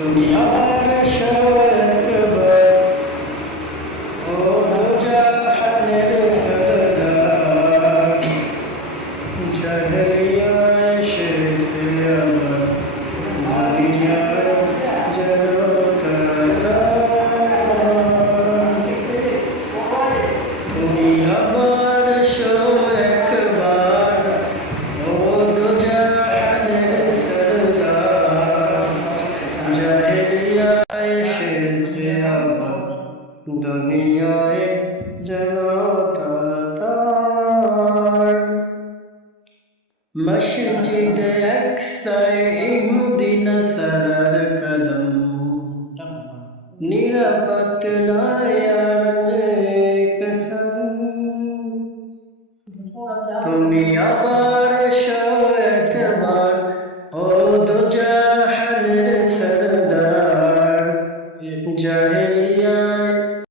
তুমি আমার একবার ও দো জাহানের সরদার জাহেলিয়া এসেছে আবার দুনিয়ায় যেন তুমি আবার একবার ও দো জাহানের সরদার জাহেলিয়া এসেছে আবার দুনিয়ায় যেন मस्जिद अक्सा मदीना सरार कदम निरापत यार कसम তুমি আবার একবার ও দো জাহানের সরদার জাহেলিয়া